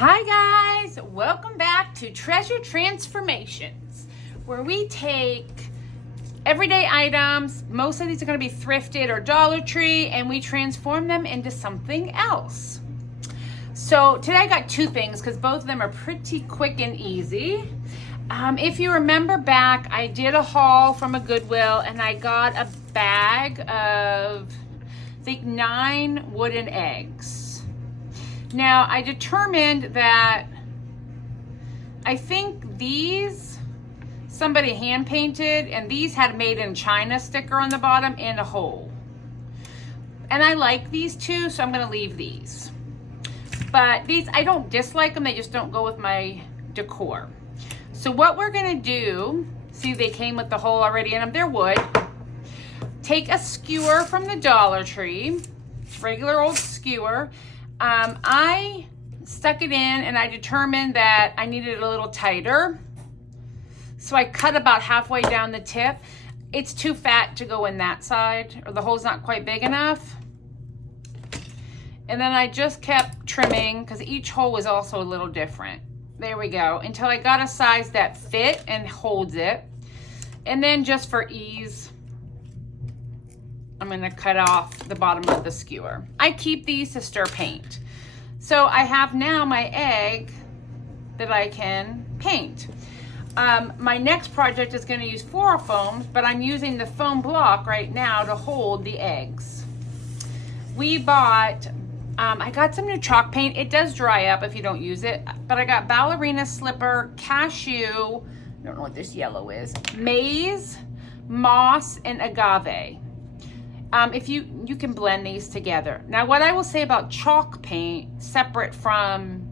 Hi guys, welcome back to Treasure Transformations, where we take everyday items, most of these are going to be thrifted or Dollar Tree, and we transform them into something else. So today I got two things because both of them are pretty quick and easy. If you remember back, I did a haul from a Goodwill and I got a bag of, I think, 9 wooden eggs. Now, I determined that I think these, somebody hand painted, and these had a made in China sticker on the bottom and a hole. And I like these two, so I'm gonna leave these. But these, I don't dislike them, they just don't go with my decor. So what we're gonna do, see they came with the hole already in them, they're wood. Take a skewer from the Dollar Tree, regular old skewer. I stuck it in and I determined that I needed it a little tighter. So I cut about halfway down the tip. It's too fat to go in that side, or the hole's not quite big enough. And then I just kept trimming because each hole is also a little different. There we go, until I got a size that fit and holds it. And then just for ease, I'm gonna cut off the bottom of the skewer. I keep these to stir paint. So I have now my egg that I can paint. My next project is gonna use floral foams, but I'm using the foam block right now to hold the eggs. We bought, I got some new chalk paint. It does dry up if you don't use it, but I got ballerina slipper, cashew, I don't know what this yellow is, maize, moss, and agave. If you can blend these together. Now, what I will say about chalk paint, separate from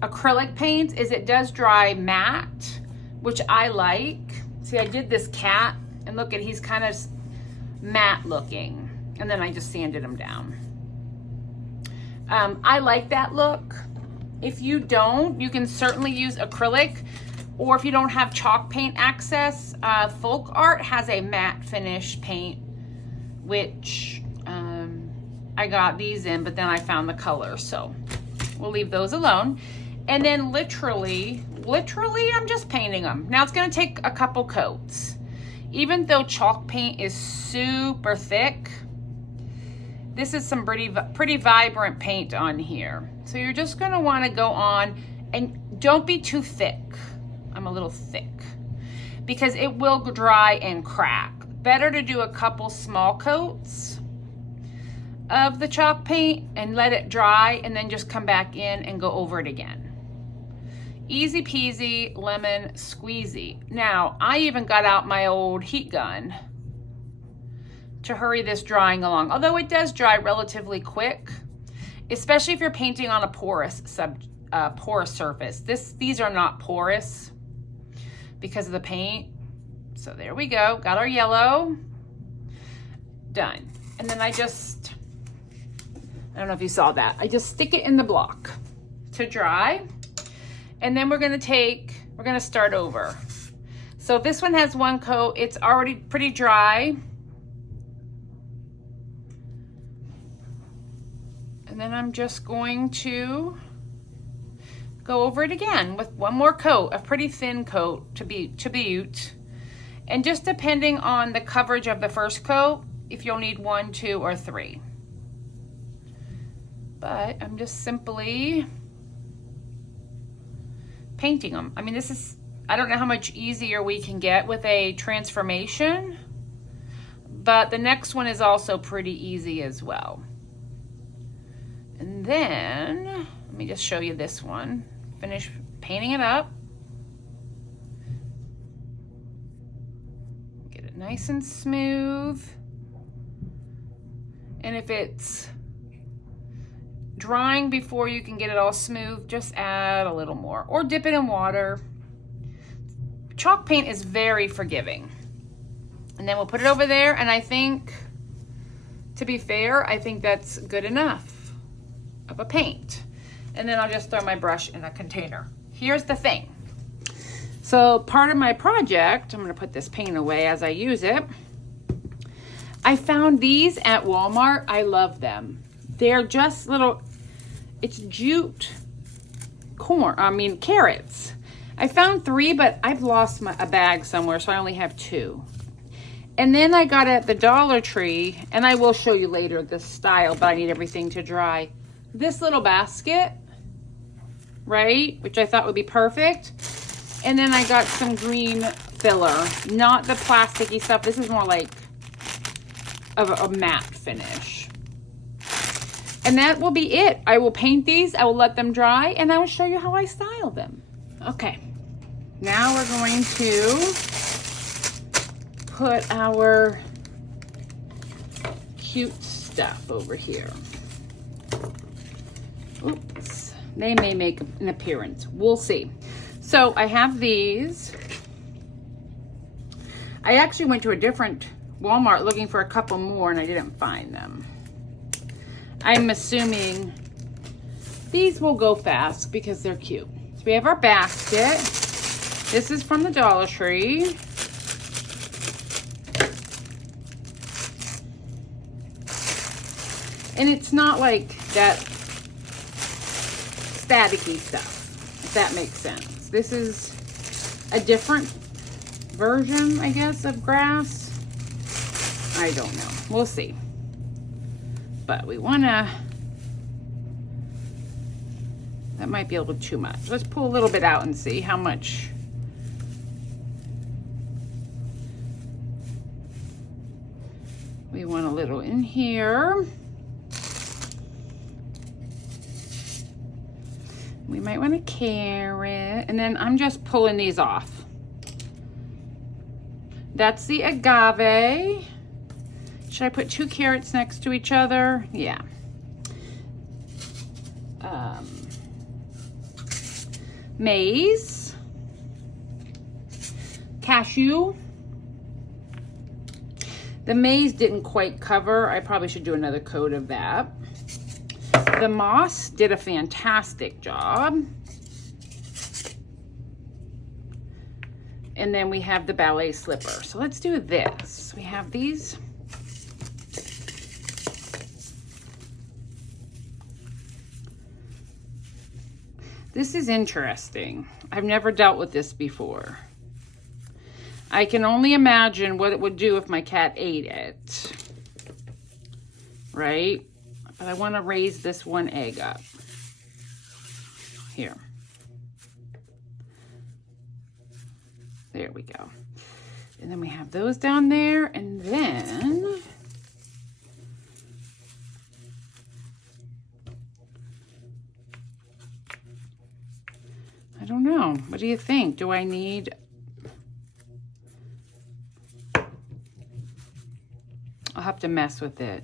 acrylic paint, is it does dry matte, which I like. See, I did this cat, and look at, he's kind of matte looking, and then I just sanded him down. I like that look. If you don't, you can certainly use acrylic, or if you don't have chalk paint access, Folk Art has a matte finish paint, which I got these in, but then I found the color, so we'll leave those alone. And then literally I'm just painting them. Now it's gonna take a couple coats. Even though chalk paint is super thick, this is some pretty vibrant paint on here. So you're just gonna wanna go on, and don't be too thick. I'm a little thick, because it will dry and crack. Better to do a couple small coats of the chalk paint and let it dry, and then just come back in and go over it again. Easy peasy, lemon squeezy. Now, I even got out my old heat gun to hurry this drying along, although it does dry relatively quick, especially if you're painting on a porous surface. These are not porous because of the paint. So there we go, got our yellow, done. And then I don't know if you saw that, I just stick it in the block to dry. And then we're gonna start over. So this one has one coat, it's already pretty dry. And then I'm just going to go over it again with one more coat, a pretty thin coat to boot. And just depending on the coverage of the first coat, if you'll need 1, 2, or 3. But I'm just simply painting them. I mean, I don't know how much easier we can get with a transformation, but the next one is also pretty easy as well. And then, let me just show you this one. Finish painting it up. Nice and smooth. And if it's drying before you can get it all smooth, just add a little more or dip it in water. Chalk paint is very forgiving. And then we'll put it over there, and I think, to be fair, I think that's good enough of a paint. And then I'll just throw my brush in a container. Here's the thing. So part of my project, I'm gonna put this paint away as I use it. I found these at Walmart. I love them. They're just little, it's jute carrots. I found 3, but I've lost a bag somewhere, so I only have 2. And then I got at the Dollar Tree, and I will show you later the style, but I need everything to dry. This little basket, right? Which I thought would be perfect. And then I got some green filler, not the plasticky stuff. This is more like a matte finish. And that will be it. I will paint these, I will let them dry, and I will show you how I style them. Okay, now we're going to put our cute stuff over here. Oops, they may make an appearance. We'll see. So I have these. I actually went to a different Walmart looking for a couple more and I didn't find them. I'm assuming these will go fast because they're cute. So we have our basket. This is from the Dollar Tree. And it's not like that staticky stuff, if that makes sense. This is a different version, I guess, of grass. I don't know. We'll see. But we want to... That might be a little too much. Let's pull a little bit out and see how much... We want a little in here. We might want a carrot. And then I'm just pulling these off. That's the agave. Should I put 2 carrots next to each other? Yeah. Maize. Cashew. The maize didn't quite cover. I probably should do another coat of that. The moss did a fantastic job. And then we have the ballet slipper. So let's do this. We have these. This is interesting. I've never dealt with this before. I can only imagine what it would do if my cat ate it. Right? But I want to raise this one egg up. Here. There we go. And then we have those down there. And then... I don't know. What do you think? Do I need... I'll have to mess with it.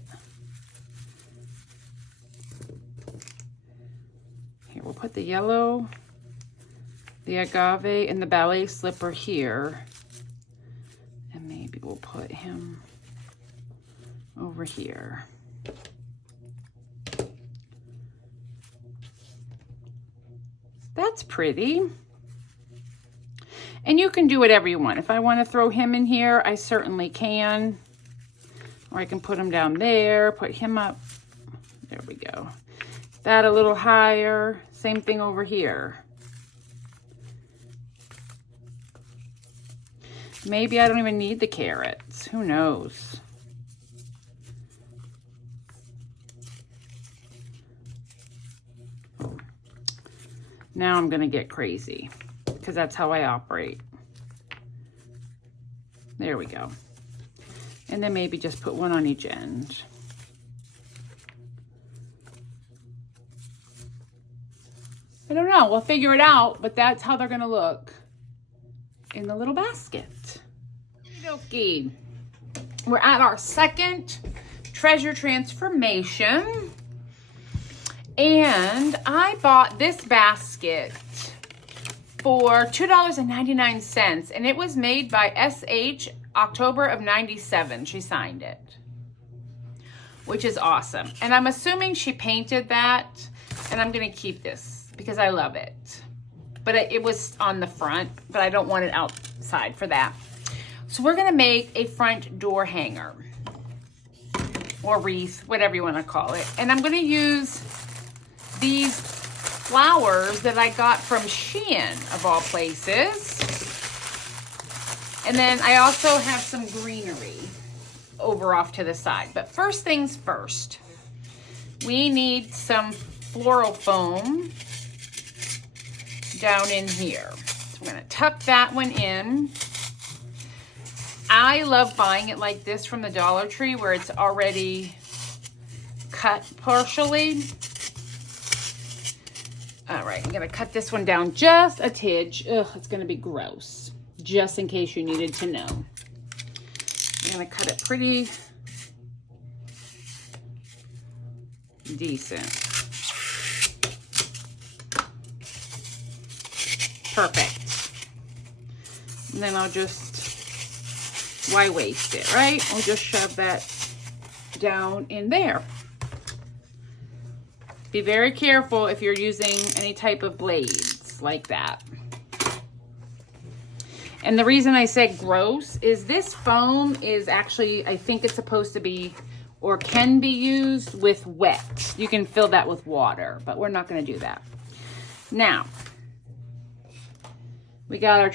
Here, we'll put the yellow, the agave, and the ballet slipper here. And maybe we'll put him over here. That's pretty. And you can do whatever you want. If I want to throw him in here, I certainly can. Or I can put him down there, put him up. There we go. That a little higher. Same thing over here. Maybe I don't even need the carrots. Who knows? Now I'm going to get crazy because that's how I operate. There we go. And then maybe just put one on each end. I don't know. We'll figure it out, but that's how they're going to look in the little basket. Okie dokie. We're at our second treasure transformation. And I bought this basket for $2.99, and it was made by SH October of 97. She signed it, which is awesome. And I'm assuming she painted that, and I'm going to keep this because I love it. But it was on the front, but I don't want it outside for that. So we're going to make a front door hanger or wreath, whatever you want to call it. And I'm going to use these flowers that I got from Shein, of all places. And then I also have some greenery over off to the side. But first things first, we need some floral foam down in here. So we're gonna tuck that one in. I love buying it like this from the Dollar Tree where it's already cut partially. All right, I'm gonna cut this one down just a tidge. Ugh, it's gonna be gross, just in case you needed to know. I'm gonna cut it pretty decent. Perfect. And then I'll just, why waste it, right? I'll just shove that down in there. Be very careful if you're using any type of blades like that. And the reason I said gross is this foam is actually, I think it's supposed to be or can be used with wet. You can fill that with water, but we're not going to do that. Now, we got our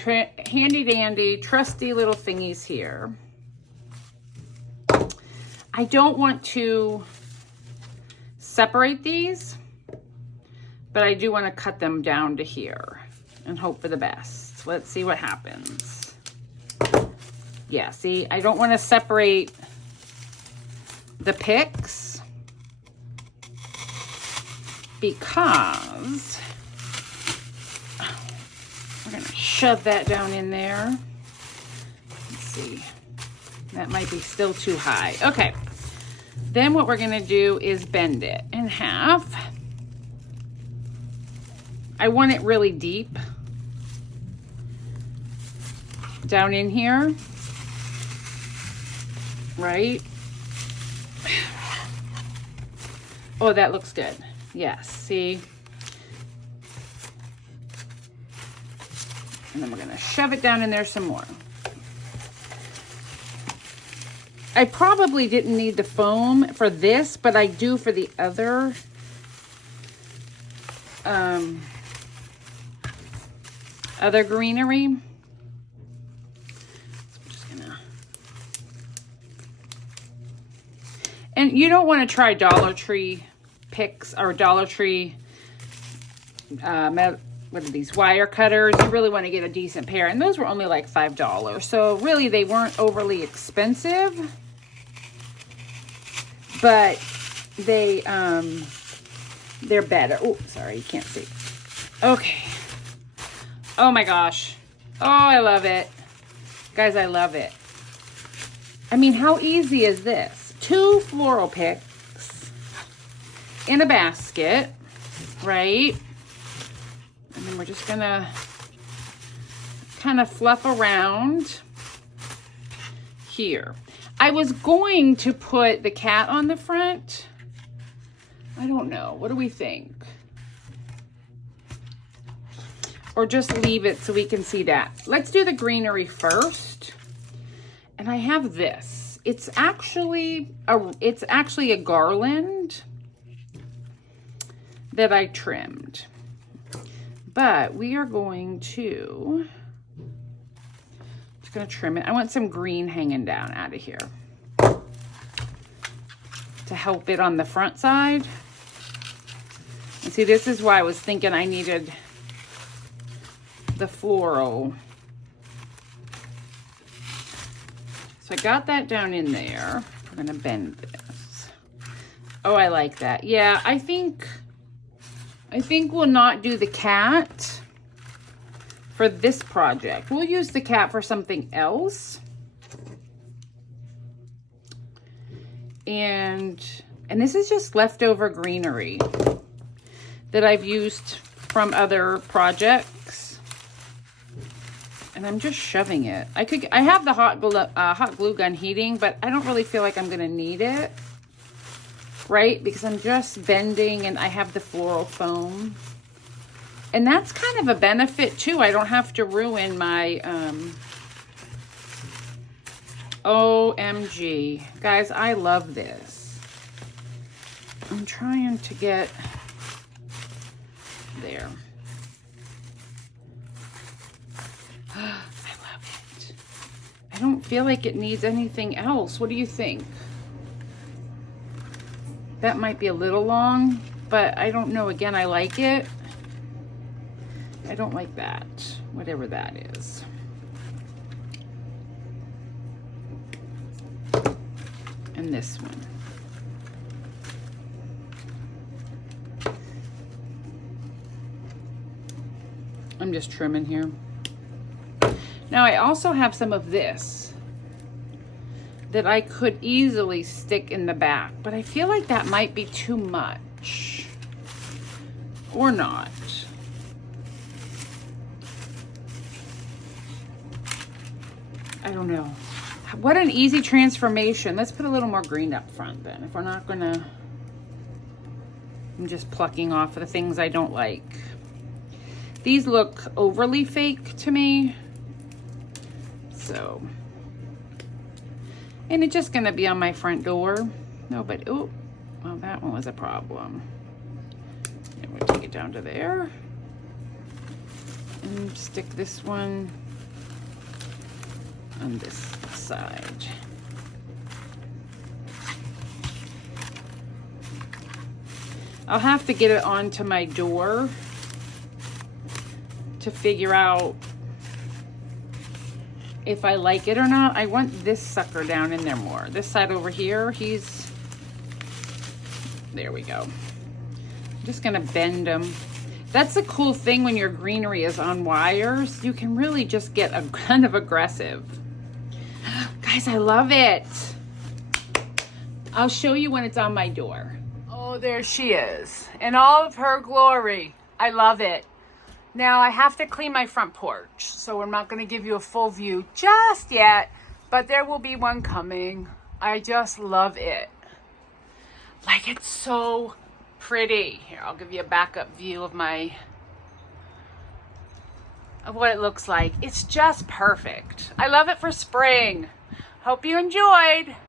handy dandy, trusty little thingies here. I don't want to separate these, but I do want to cut them down to here and hope for the best. Let's see what happens. Yeah, see, I don't want to separate the picks because we're going to shove that down in there. Let's see. That might be still too high. Okay. Then what we're going to do is bend it in half. I want it really deep down in here, right? Oh, that looks good. Yes, see? And then we're going to shove it down in there some more. I probably didn't need the foam for this, but I do for the other other greenery. So I'm just gonna, and you don't want to try Dollar Tree picks or Dollar Tree what are these, wire cutters. You really want to get a decent pair, and those were only like $5, so really they weren't overly expensive. But they're better. Oh, sorry, you can't see. Okay. Oh my gosh. Oh, I love it. Guys, I love it. I mean, how easy is this? 2 floral picks in a basket, right? And then we're just gonna kind of fluff around here. I was going to put the cat on the front. I don't know. What do we think? Or just leave it so we can see that. Let's do the greenery first. And I have this. It's actually a garland that I trimmed. But we are going to gonna trim it. I want some green hanging down out of here to help it on the front side. And see, this is why I was thinking I needed the floral. So I got that down in there. We're gonna bend this. Oh, I like that. Yeah, I think we'll not do the cat for this project. We'll use the cat for something else. And this is just leftover greenery that I've used from other projects. And I'm just shoving it. I have the hot glue gun heating, but I don't really feel like I'm gonna need it, right? Because I'm just bending and I have the floral foam. And that's kind of a benefit too. I don't have to ruin my, OMG. Guys, I love this. I'm trying to get There. I love it. I don't feel like it needs anything else. What do you think? That might be a little long, but I don't know. Again, I like it. I don't like that, whatever that is. And this one. I'm just trimming here. Now I also have some of this that I could easily stick in the back, but I feel like that might be too much. Or not. I don't know. What an easy transformation. Let's put a little more green up front then. If we're not gonna, I'm just plucking off of the things I don't like. These look overly fake to me. So, and it's just gonna be on my front door. No, but, oh, well, that one was a problem. And we'll take it down to there. And stick this one on this side. I'll have to get it onto my door to figure out if I like it or not. I want this sucker down in there more. This side over here, there we go. I'm just gonna bend them. That's the cool thing when your greenery is on wires. You can really just get a kind of aggressive. Guys, I love it. I'll show you when it's on my door. Oh, there she is in all of her glory. I love it. Now I have to clean my front porch, so I'm not going to give you a full view just yet, but there will be one coming. I just love it. Like, it's so pretty. Here, I'll give you a backup view of what it looks like. It's just perfect. I love it for spring. Hope you enjoyed.